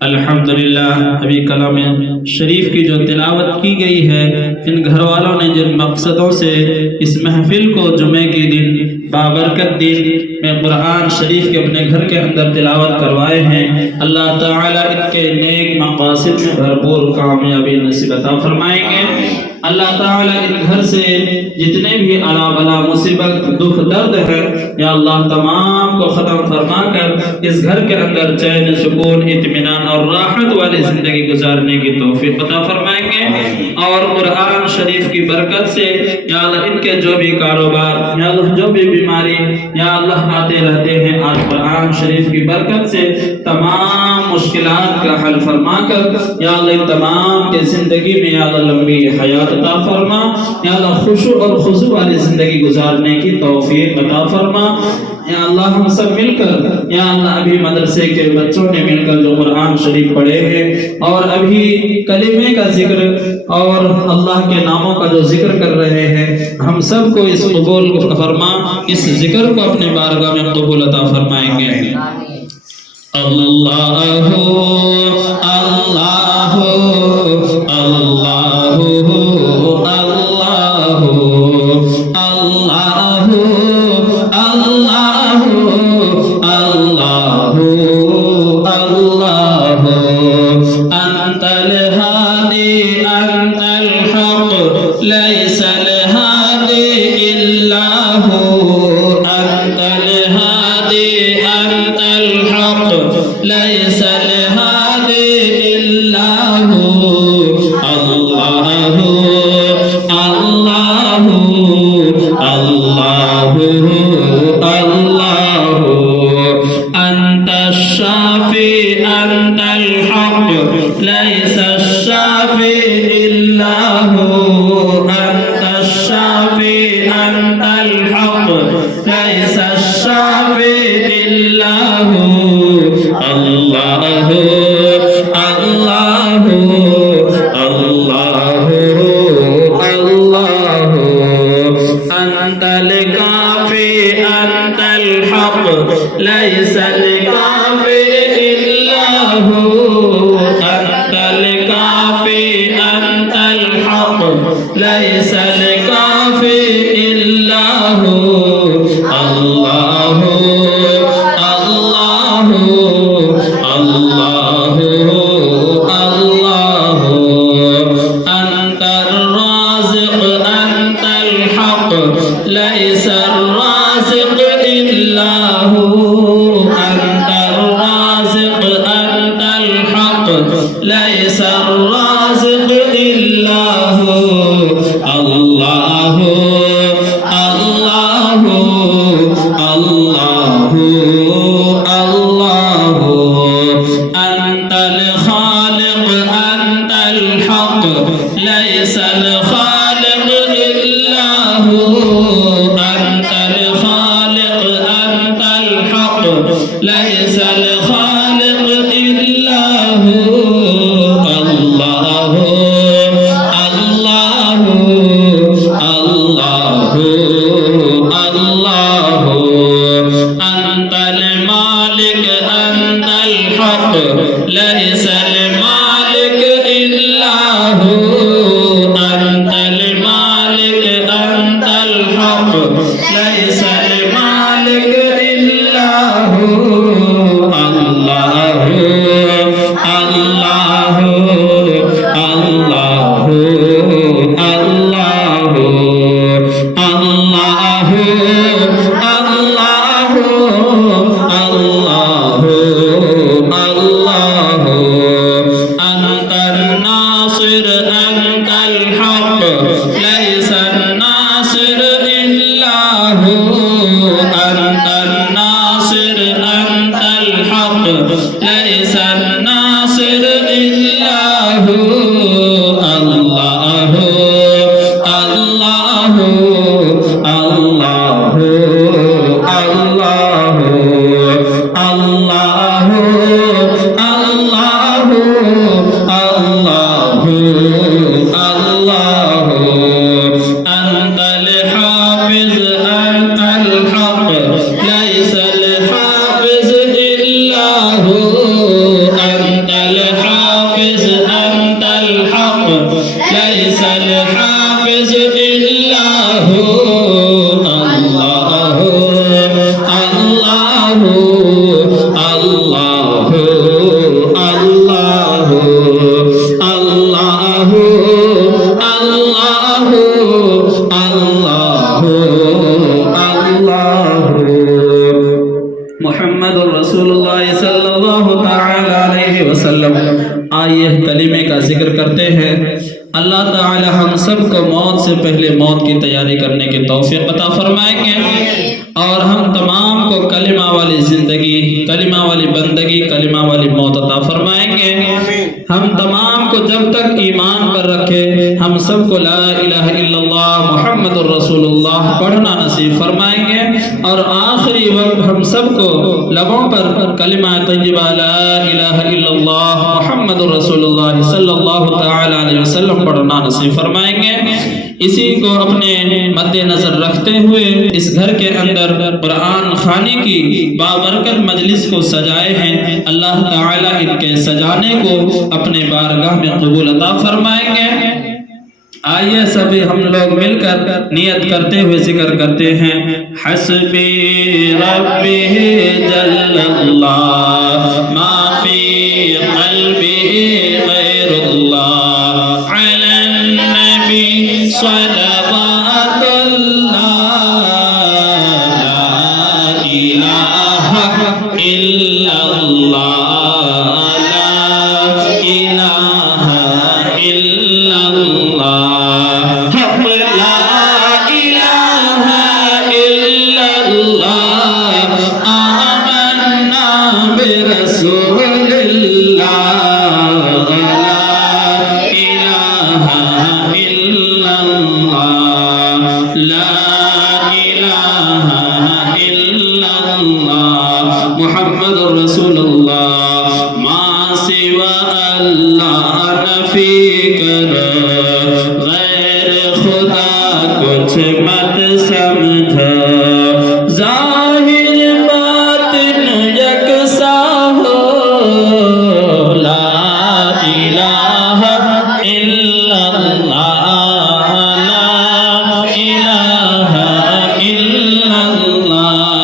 अल्हम्दुलिल्लाह अभी कलाम शरीफ की जो तिलावत की गई है, इन घर वालों ने जिन मकसदों से इस महफिल को जुमे के दिन बाबरकत दिन में कुरान शरीफ के अपने घर के अंदर तिलावत करवाए हैं, अल्लाह ताला इनके नेक मकासद में भरपूर कामयाबी नसीब अता फरमाएंगे। अल्लाह ताला इन घर से जितने भी अला बला मुसीबत दुख दर्द है, या अल्लाह तमाम को ख़त्म फरमा कर इस घर के अंदर चैन सुकून इत्मीनान और राहत वाली ज़िंदगी गुजारने की तौफीक अता फरमाएंगे। और कुरान शरीफ की बरकत से या अल्लाह इनके जो भी कारोबार, या अल्लाह जो भी बीमारी या अल्लाह आते रहते हैं, आज कुरान शरीफ की बरकत से तमाम मुश्किलात का हल फरमा कर या अल्लाह तमाम के ज़िंदगी में या अल्लाह लंबी हयात अता फरमा, या अल्लाह खुशू और खुशू वाली ज़िंदगी गुजारने की तौफीक अता फरमा। या अल्लाह हम सब मिलकर या अल्लाह अभी मदरसे के बच्चों ने मिलकर जो कुरान शरीफ पढ़े हैं और अभी कलीमे का जिक्र और अल्लाह के नामों का जो जिक्र कर रहे हैं, हम सब को इस कबूल फरमा, इस जिक्र को अपने बारगाह में कबूल अता फरमाएंगे। अल्लाह अल्लाह अल्लाह ليس الحافظ إلا هو الحافظ أنت الحق ليس الحافظ إلا هو الله الله الله الله الله الله الله الله मुहम्मदुर रसूलुल्लाह सल्लल्लाहु ताला अलैहि वसल्लम। आइए कलीमे का जिक्र करते हैं। अल्लाह ताला हम सबको मौत से पहले मौत की तैयारी करने की तौफीक अता फरमाएंगे और हम तमाम को कलिमा वाली जिंदगी, कलिमा वाली बंदगी, कलिमा वाली मौत अता फरमाएंगे। हम तमाम को जब तक ईमान पर रखे हम सबको ला इलाहा इल्लल्लाह मुहम्मदुर रसूलुल्लाह पढ़ना नसीब फरमाएंगे और आखिरी वक्त हम सबको लबों पर कलिमा तय्यबा ला इलाहा इल्लल्लाह मुहम्मदुर रसूलुल्लाह सल्लल्लाहु तआला अलैहि वसल्लम पढ़ना नसीब फरमाएंगे। इसी को अपने मद्देनजर रखते हुए इस घर के अंदर कुरान खानी की बाबरकत मजलिस को सजाए हैं। अल्लाह ताला इनके सजाने को अपने बारगाह में कबूल अता फरमाएंगे। आइए सभी हम लोग मिलकर नियत करते हुए जिक्र करते हैं। हस्बी रब्बी जल्लल्लाह मा फी क़ल्बी गैरुल्लाह अलन नबी सल्लल्लाहु ला इलाहा इल्लल्लाह मुहम्मदुर रसूलुल्लाह मा सिवा अल्लाह नफी कर गैर खुदा कुछ मत समझ जाहिर बातिन यकसा हो ला इलाहा इल्लल्लाह ला इलाहा इल्लल्लाह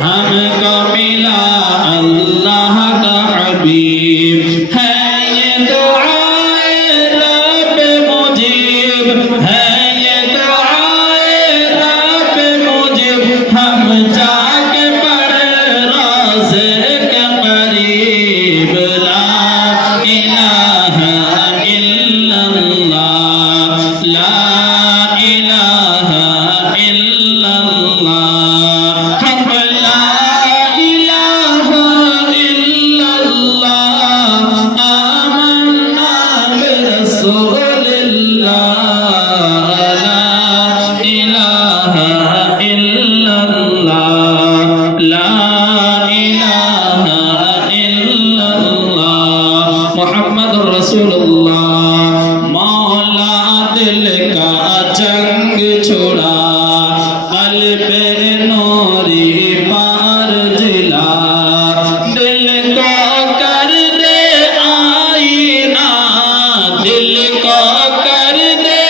हमको मिला अल्लाह का हबीब है ये दुआए रब मुजीब है ये दुआए रब मुजीब हम जाके पढ़े रोज़े के करीब ला इलाहा इल्लल्लाह ला इलाहा इल्लल्लाह मुहम्मदुर रसूलुल्लाह मौला दिल का जंग छोड़ा क़ल्ब नूरी पार जिला दिल को कर दे आईना दिल को कर दे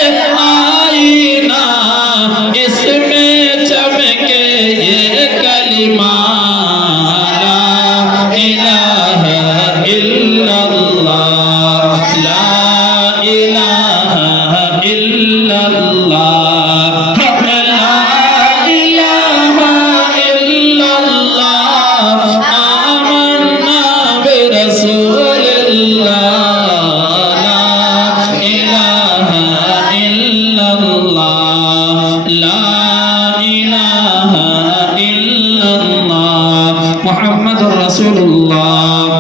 आईना इसमें चमके ये कलिमा ला इलाहा इल्लल्लाह ला इलाहा इल्लल्लाह ला इलाहा इल्लल्लाह आमन्ना बिरसूलिल्लाह ला इलाहा इल्लल्लाह ला इलाहा इल्लल्लाह मुहम्मदुर रसूलुल्लाह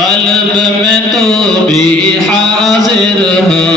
क़ल्ब में तो भी हाजिर है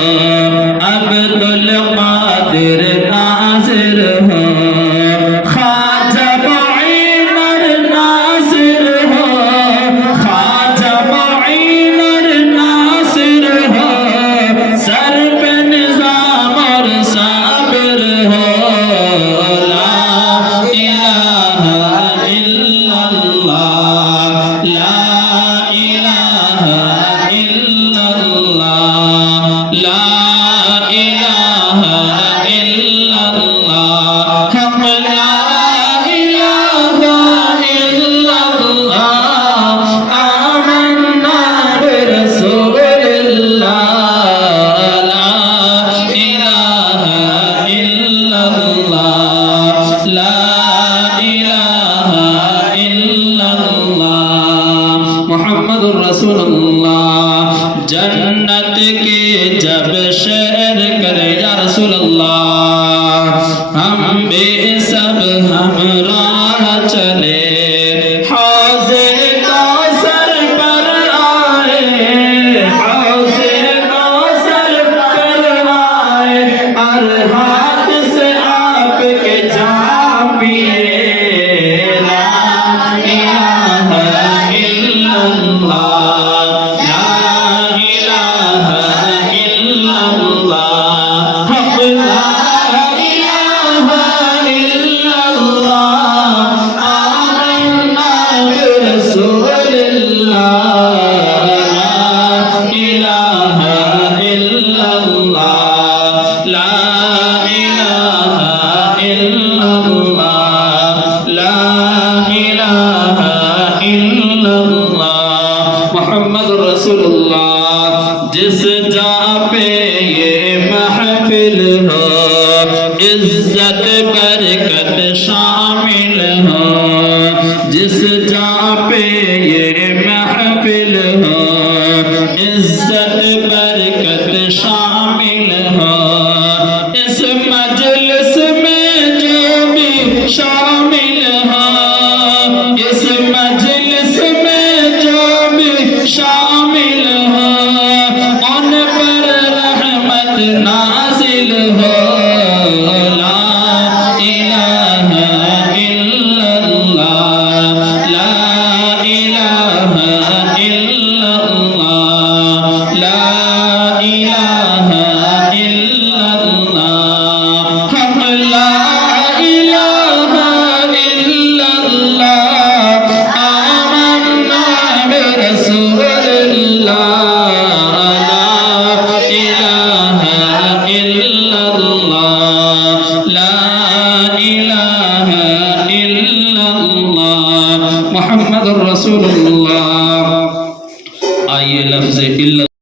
सब शेर करे या रसूल अल्लाह हम भी सब हमरा चले हौज़े कौसर पर आए हौज़े कौसर पर आए और हाथ से आपके जाम पिए ला इलाहा इल्लल्लाह ला इलाहा इल्लल्लाह हक ला इलाहा इल्लल्लाह आमन्ना बिरसूलिल्लाह ला इलाहा इल्लल्लाह ला इलाहा इल्लल्लाह ला इलाहा इल्लल्लाह मुहम्मद रसूलुल्लाह जिस जा पे ये महफिल हो इज्जत बरकत शामिल हो जिस जा पे ये महफिल हो इज्जत बरकत शामिल हो इस मजलिस में जो भी शामिल हो इस मजलिस में जो भी शामिल हो उन पर रहमत नाजिल हो ला इलाहा इल्लल्लाह ला इलाहा इल्लल्लाह ला इलाहा इल्लल्लाह हम ला इलाहा इल्लल्लाह आमन्ना बिरसूलिल्लाह ला इलाहा इल्लल्लाह ला इलाहा इल्लल्लाह मुहम्मदुर रसूलुल्लाह आइए लफ्ज़ इल्लल्लाह